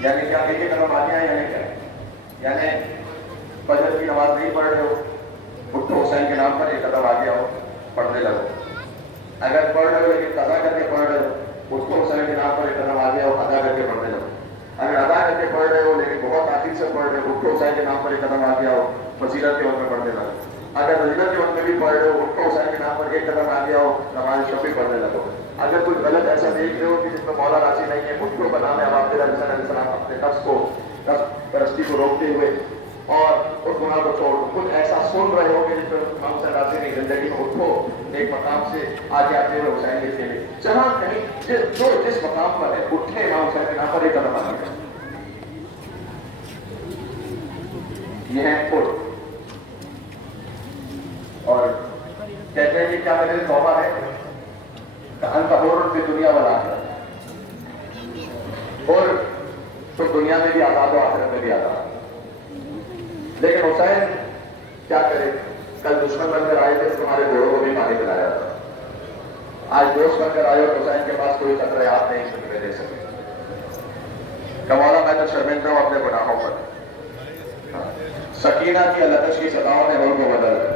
یعنی کیا ایک قدم آگے آئے یعنی کیا؟ یعنی فجر کی نماز نہیں پڑھ رہے ہو، اٹھو حسین کے نام پر ایک قدم آگے آؤ، پڑھنے لگو۔ اگر پڑھ رہے ہو لیکن قضا کر کے پڑھ رہے ہو، اٹھو حسین کے نام پر ایک قدم آگے آؤ، ادا کر کے پڑھنے لگو۔ اگر ادا کر کے پڑھ رہے ہو لیکن بہت آخر سے پڑھ رہے ہو، اٹھو حسین کے نام پر ایک قدم آگے آؤ، فضیلت کے وقت میں پڑھنے لگو۔ اگر فضیلت کے وقت میں بھی پڑھ رہے ہو، اٹھو حسین کے نام پر ایک قدم آگے آؤ، نماز شفیع پڑھنے لگو۔ اگر کوئی غلط ایسا دیکھ رہے ہو کہ جس میں مولا راضی نہیں ہے، اٹھ کو بنانے اب آپ علیہ السلام اپنے نفس کو، نفس پرستی کو روکتے ہوئے اور اس گناہ کو چھوڑ دو۔ کچھ ایسا سن رہے ہو کہ جس میں امام سے راضی نہیں، زندگی میں اٹھو، ایک مقام سے آگے آتے ہوئے حسین کے چہرے جہاں کہیں جو جس مقام پر ہے، اٹھے امام حسین کے نام پر ایک قدم آگے آئے۔ یہ ہے اٹھ، اور کہتے ہیں کہ کیا میرے توبہ ہے کہ انت حر فی دنیا والآخرہ، اور تو دنیا میں بھی آزاد ہو، آخرت میں بھی آزاد۔ لیکن حسین کیا کرے، کل دشمن بن کر آئے تھے تو تمہارے گھوڑوں کو بھی پانی پلایا تھا، آج دوست بن کر آئے ہو تو حسین کے پاس کوئی قطرہ آپ نہیں سکتے دے سکتے کہ مولا میں تو شرمندہ ہوں اپنے گناہوں پر۔ سکینہ کی التش کی صداؤں نے رول کو بدل دیا۔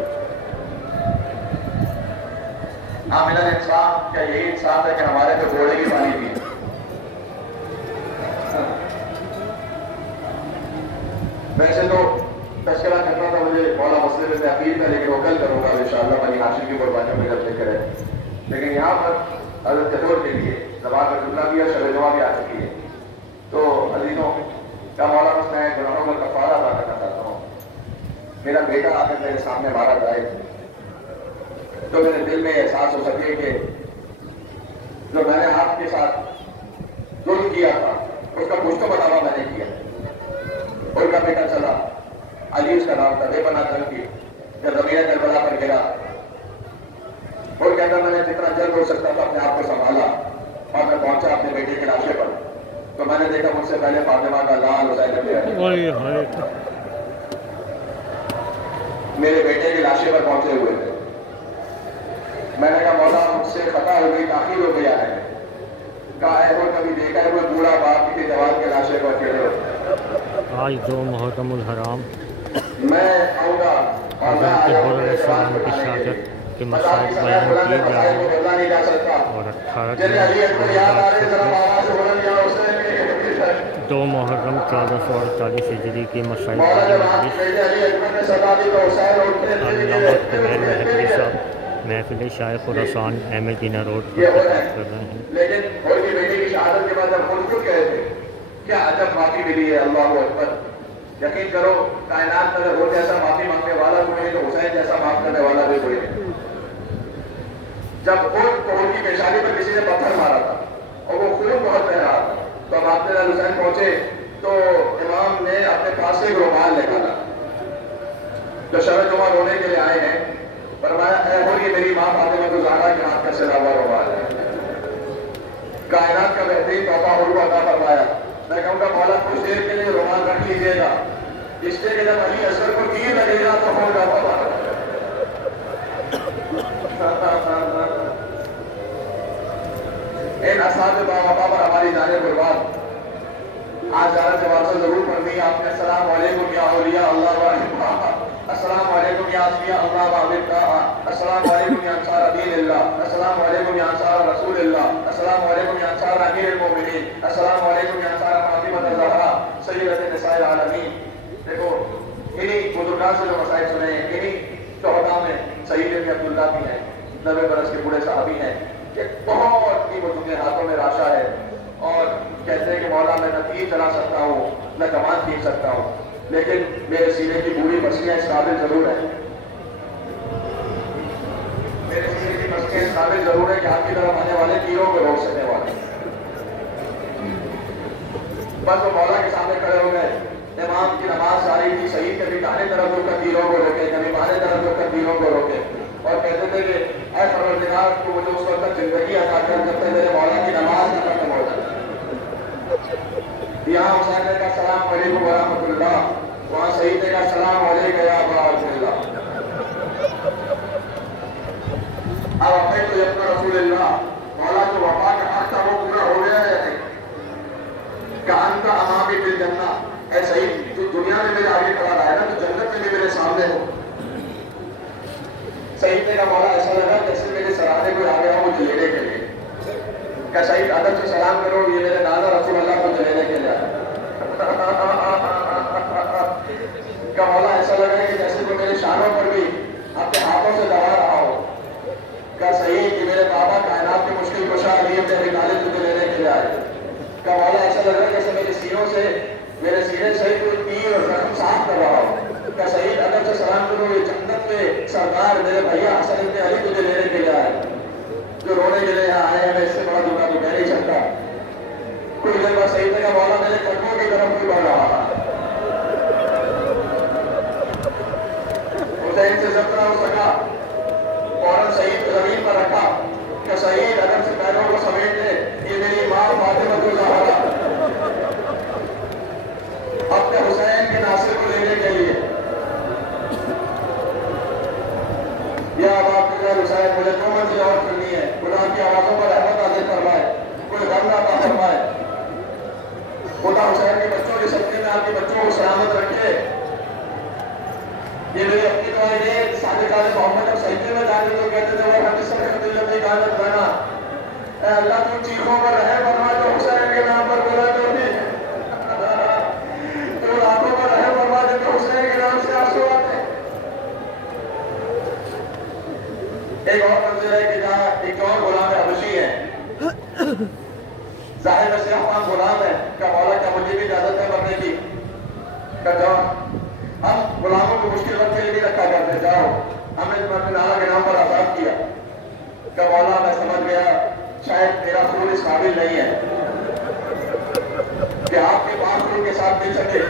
عامل انصاف کیا یہی انصاف ہے کہ ہمارے پہ گھوڑے کی پانی پی؟ ویسے تو تذکرہ کرنا تھا مجھے مولا مسلم ابن عقیل کا، لیکن وہ کل کروں گا انشاءاللہ، بنی ہاشم کی قربانیوں میں جب ذکر ہے۔ لیکن یہاں پر حضرت جدور کے لیے زبان میں جملہ بھی ہے، شب جمعہ بھی آ چکی ہے، تو عزیزوں کا مولا بس میں گناہوں کا کفارہ ادا کرنا چاہتا ہوں۔ میرا بیٹا آ کر میرے سامنے مارا جائے تو میرے دل میں احساس ہو سکے کہ جو میں نے آپ کے ساتھ ظلم کیا تھا اس کا کچھ تو بتاوا میں نے کیا۔ ان کا بیٹا چلا، علی اس کا نام تھا، بے پناہ جنگ کی، جب زمین کربلا پر گرا اور کہتا میں نے جتنا جلد ہو سکتا تھا اپنے آپ کو سنبھالا، اور میں پہنچا اپنے بیٹے کے لاشے پر تو میں نے دیکھا مجھ سے پہلے فاطمہ کا لال حسین میرے بیٹے کے لاشے پر پہنچے ہوئے تھے۔ میں نے کہا مولا مجھ سے خطا ہو گئی، تاخیر ہو گیا ہے۔ کہا ہے وہ کبھی دیکھا ہے کوئی بوڑھا باپ کسی جوان کے لاشے پر اکیلے ہوتے؟ آج 2 محرم الحرام میں آؤں گا اور میں حضرت آیا ہوں علیہ میرے جوان السلام کو کی اٹھانے کے لیے۔ شہادت کے بتا مسائل کہ بیان بلند کیے جا مسائل رہے کو ہیں، بدلا نہیں جا سکتا۔ اور 18 جن علیت کو یاد آ رہے ذرا 2019 آواز سے بلند یا حسین کے 2 محرم 1448 ہجری کی مسائل مولا باری جب آپ کے مجلس بیٹے علی اکبر نے سزا دی تو حسین اٹھتے علامہ طویل محدثی صاحب محفل شاہ خراسان احمد دینہ روڈ پر یہ ہو رہا خطاب ہے، کر رہے ہیں۔ لیکن اور کی بیٹی کی شہادت کے بعد جب خود کہے تھے کیا عجب معافی ملی ہے، اللہ اکبر۔ یقین کرو کائنات میں وہ جیسا معافی مانگنے والا کوئی نہیں تو حسین جیسا معاف کرنے والا بھی کوئی نہیں۔ جب خود کو ان کی پیشانی پر کسی نے پتھر مارا تھا اور وہ خون بہت بہ رہا تھا تو اب آپ حسین پہنچے تو امام نے اپنے پاس سے ایک رومال نکالا، جو شب جمعہ رونے کے لیے آئے ہیں، فرمایا اے ہو یہ میری ماں فاطمہ الزہرا کے ہاتھ کا سلا ہوا رومال ہے۔ کائنات کا بہترین تحفہ عروہ عطا فرمایا۔ میں کہوں گا مولا کچھ دیر کے لیے رومال رکھ لیجیے گا، اس لیے کہ جب علی اصغر کو تیر لگے گا تو ہوگا بابا۔ ان اساتذہ بابا پر ہماری جانب قربان۔ آج جانب جواب سے ضرور پڑھنی آپ نے، السلام علیکم یا اولیاء اللہ و احباب، السلام علیکم یا اصفیاء اللہ و احباب، السلام علیکم یا انصار دین اللہ، السلام علیکم یا انصار رسول اللہ، السلام علیکم یا انصار امیر المومنین، السلام علیکم یا انصار فاطمہ الزہرا سیدۃ نساء العالمین۔ دیکھو انہی بزرگان سے جو مسائل سنے ہیں، انہی شہداء میں سعید بن عبداللہ بھی ہیں، 90 برس کے بوڑھے صحابی ہیں، کہ بہت ہی وہ ہاتھوں میں راشا ہے اور کہتے ہیں کہ مولا میں نہ تیر چلا سکتا ہوں نہ کمان کھینچ سکتا ہوں، لیکن میرے سینے کی بوڑھی مچھلیاں اس قابل ضرور ہیں، میرے سینے کی مچھلیاں اس قابل ضرور ہے کہ آپ کی طرف آنے والے تیروں کو روک سکنے والے۔ بس وہ مولا کے سامنے کھڑے ہو گئے، امام کی نماز جاری تھی، شہید کبھی داہنے طرف ہو کر تیروں کو روکے، کبھی بائیں طرف ہو کر تیروں کو روکے، اور کہتے تھے کہ اے پروردگار تو مجھے اس وقت تک زندگی عطا کر جب تک میرے مولا کی نماز نہ ختم ہو جائے۔ یہاں حسین نے کہا السلام علیکم ورحمۃ اللہ، وہاں شہید نے کہا السلام علیکم یا ابا عبد اللہ۔ اب اپنے تو اپنا رسول اللہ، مولا جو وفا کا حق تھا وہ پورا ہو گیا ہے کہ انت امامی کہ سعید ادب سے سلام کرو، یہ میرے نانا رسول اللہ کو لینے کے لیے کہ مولا ایسا لگا کہ جیسے کوئی میرے شانوں پر بھی اپنے ہاتھوں سے دبا رہا ہو. کہ صحیح کہ میرے بابا کائنات کے مشکل کشا علی ابن ابی طالب تجھے لینے کے لیے آئے. کہ مولا ایسا لگ رہا ہے جیسے میرے سینوں سے میرے سینے سے کوئی تیر اور زخم صاف کر رہا ہو. کہ سعید ادب سے سلام کرو، یہ جنت کے سردار میرے بھیا حسن ابن علی تجھے لینے کے لیے آئے. جو رونے کے لیے یہاں آئے ہیں، میں اس سے بڑا دھوکہ تو کہہ نہیں سکتا. کچھ دیر بعد سعید نے کہا مولا میرے قدموں کی طرف کوئی بڑھ رہا تھا. حسین سے ضبط نہ ہو سکا، فوراً سعید کو زمین پر رکھا کہ سعید ادب سے پیروں کو سمیٹ دے، یہ میری ماں فاطمہ الزہرا اپنے حسین کے ناصر کو لینے کے لیے. یا باپ حسین مجھے 2 منزل اور کرنی ہے، خدا کی آوازوں پر رحمت نازل فرمائے، کوئی غم نہ عطا فرمائے. خدا حسین کے بچوں کے صدقے میں آپ کے بچوں کو سلامت رکھے. یہ میری اپنی دعائیں نہیں، صادق آل محمد جب سجدے میں جاتے تو کہتے تھے وہ حدیث سے دل میں غالب رہنا. اے اللہ تو چیخوں پر رہے فرما، جو حسین کے نام پر بولا جو بھی تو آنکھوں پر رہے فرما دے تو حسین کے نام سے آنسو آتے. ایک اور منزل ہے کہ جہاں ایک اور غلام حبشی ہے، ظاہر میں صرف ہم غلام ہے. کہ مولا کیا مجھے بھی اجازت ہے مرنے کی؟ کہ جاؤ. ہم غلاموں کو مشکل وقت کے لیے نہیں رکھا کرتے، جاؤ. ہم نے تمہیں اپنے نانا کے نام پر آزاد کیا. کہ مولا میں سمجھ گیا شاید میرا خون اس قابل نہیں ہے کہ آپ کے پاس خون کے ساتھ مل سکے.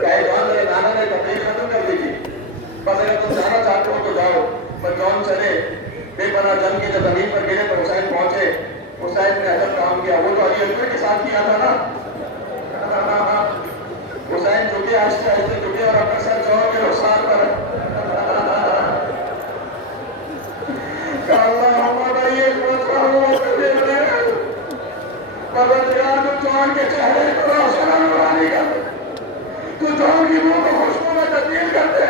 کہ اے جان میرے نانا نے تبلیغ ختم کر دی تھی، بس اگر تم جانا چاہتے ہو تو جاؤ. پر جون چلے بے پناہ جنگ کی جب زمین پر گرے پر حسین پہنچے. حسین نے عجب کام کیا، وہ تو علی اکبر کے ساتھ کیا تھا نا. حسین جھکے، آہستہ آہستہ جھکے اور اپنے سر جون کے رخسار پر کہ اللہم بریک وجہہ پروردگار تو جون کے چہرے کو روشن اور نورانی کر دے، تو جون کی منہ کو خوشبو میں تبدیل کر دے.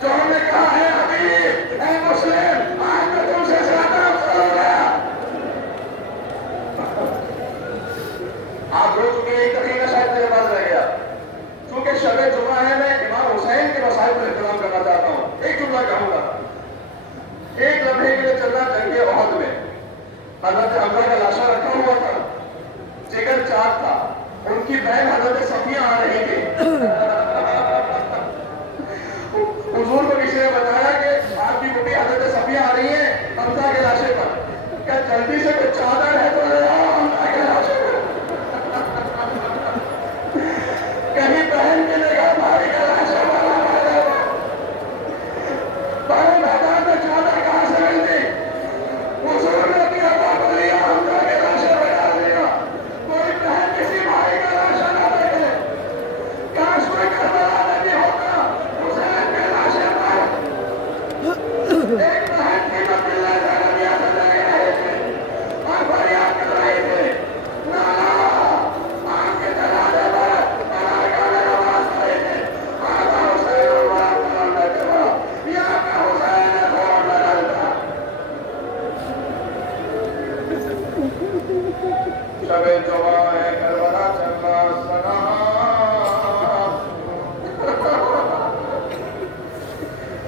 جون نے کہا ہے حبیب، اے مسلم، آج میں تم سے زیادہ افضل ہو گیا. آپ رو چکے، ایک دقیقہ شاید میرے پاس رہ گیا. چونکہ شب جمعہ ہے، میں امام حسین کے مسائل پر احترام کرنا چاہتا ہوں. ایک جملہ کہوں گا. ایک لمحے کے لیے چلنا جنگ احد میں حضرت حمزہ کا لاشا رکھا ہوا تھا، جگر چاک تھا. ان کی بہن حضرت صفیہ آ رہی تھی. حضور کو کسی نے بتایا کہ آپ کی بیٹی حضرت صفیہ آ رہی ہے حمزہ کے لاشے پر. کیا جلدی سے کچھ چادر ہے تو لے آؤ حمزہ کے لاشے پر. کہیں بہن کے نگاہ بھائی کا لاشا والا والے بہن میدان میں چادر کہاں سے ملتی؟ حضور نے اپنی عطا کو لیا، حمزہ کے لاشے پر ڈال دیا. کوئی بہن کسی بھائی کا لاشا نہ دیکھے. کاش کوئی کربلا میں بھی ہوتا حسین کے لاشے پر. ایک بہن کی مدلہ زینبیہ سے لے رہے تھے اور فریاد کر رہے تھے، نانا آنکھ کے دروازے پر ملائکہ نے آواز پڑی تھی، آقا حسین اور بات کرنے کے بعد یا کہ حسین خون میں ڈلتا. شب جمعہ ہے کربلا چلنا سلام.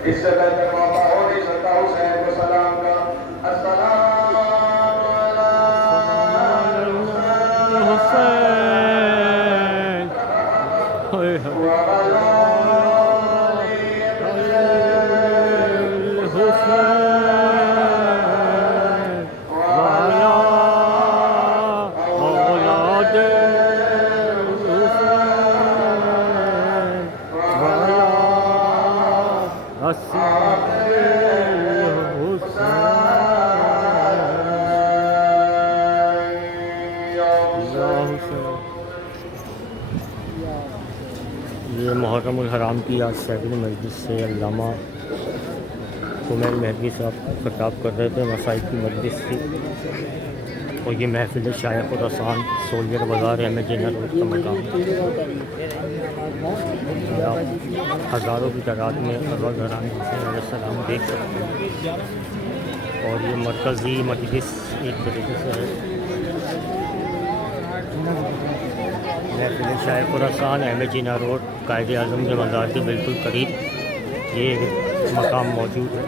اس سے بہتر موقع ہو نہیں سکتا حسین کو سلام کا. السلام علی حسین وعلی یہ محرم الحرام کی آج سیکنڈ مجلس سے علامہ کمیل مہدوی صاحب خطاب کر رہے تھے. مسائل کی مجلس تھی اور یہ محفل شائخ خراسان سولیر بازار ایم جنرل روڈ کا مقام. ہزاروں کی تعداد میں اغا گھرانے سے علیہ السلام دیکھ سکتے ہیں اور یہ مرکزی مجلس ایک طریقے سے ہے. محفل شاہ خراسان احمد جناح روڈ قائد اعظم کے مزار کے بالکل قریب یہ مقام موجود ہے.